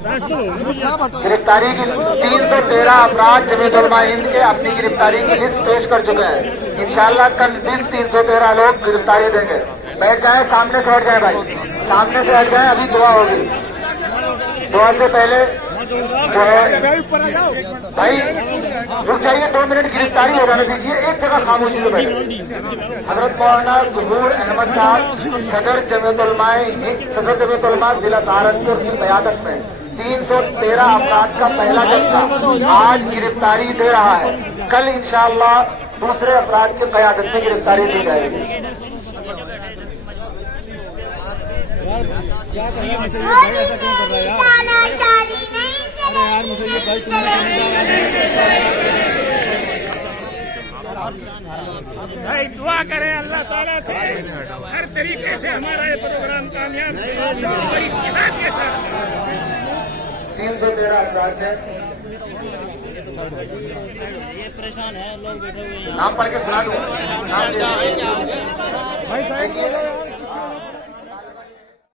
गिरफ्तारी की 313 अपराध जमीयत उलमा हिंद के अपनी गिरफ्तारी की लिस्ट पेश कर चुके हैं। इंशाल्लाह कल दिन 313 लोग गिरफ्तारी देंगे। बैठ जाए, सामने से हट जाए भाई, सामने से हट जाए। अभी दुआ होगी, दुआ से पहले जो है भाई रुक जाइए, 2 मिनट गिरफ्तारी हो जाने दीजिए, एक जगह खामोशी से बैठे। हजरत मौलाना ज़ुहूर अहमद साहब सदर जमीयत उलमा जिला सहारनपुर की क़यादत में 313 अपराध का पहला जत्था आज गिरफ्तारी दे रहा है। कल इंशाअल्लाह दूसरे अपराध की क़यादत में गिरफ्तारी दी जाएगी। भाई दुआ करें अल्लाह ताला से हर तरीके से हमारा ये प्रोग्राम कामयाब के साथ। 313 अपराध है, ये परेशान है, लोग बैठे हुए हैं। नाम पढ़ के सुना दूंगा।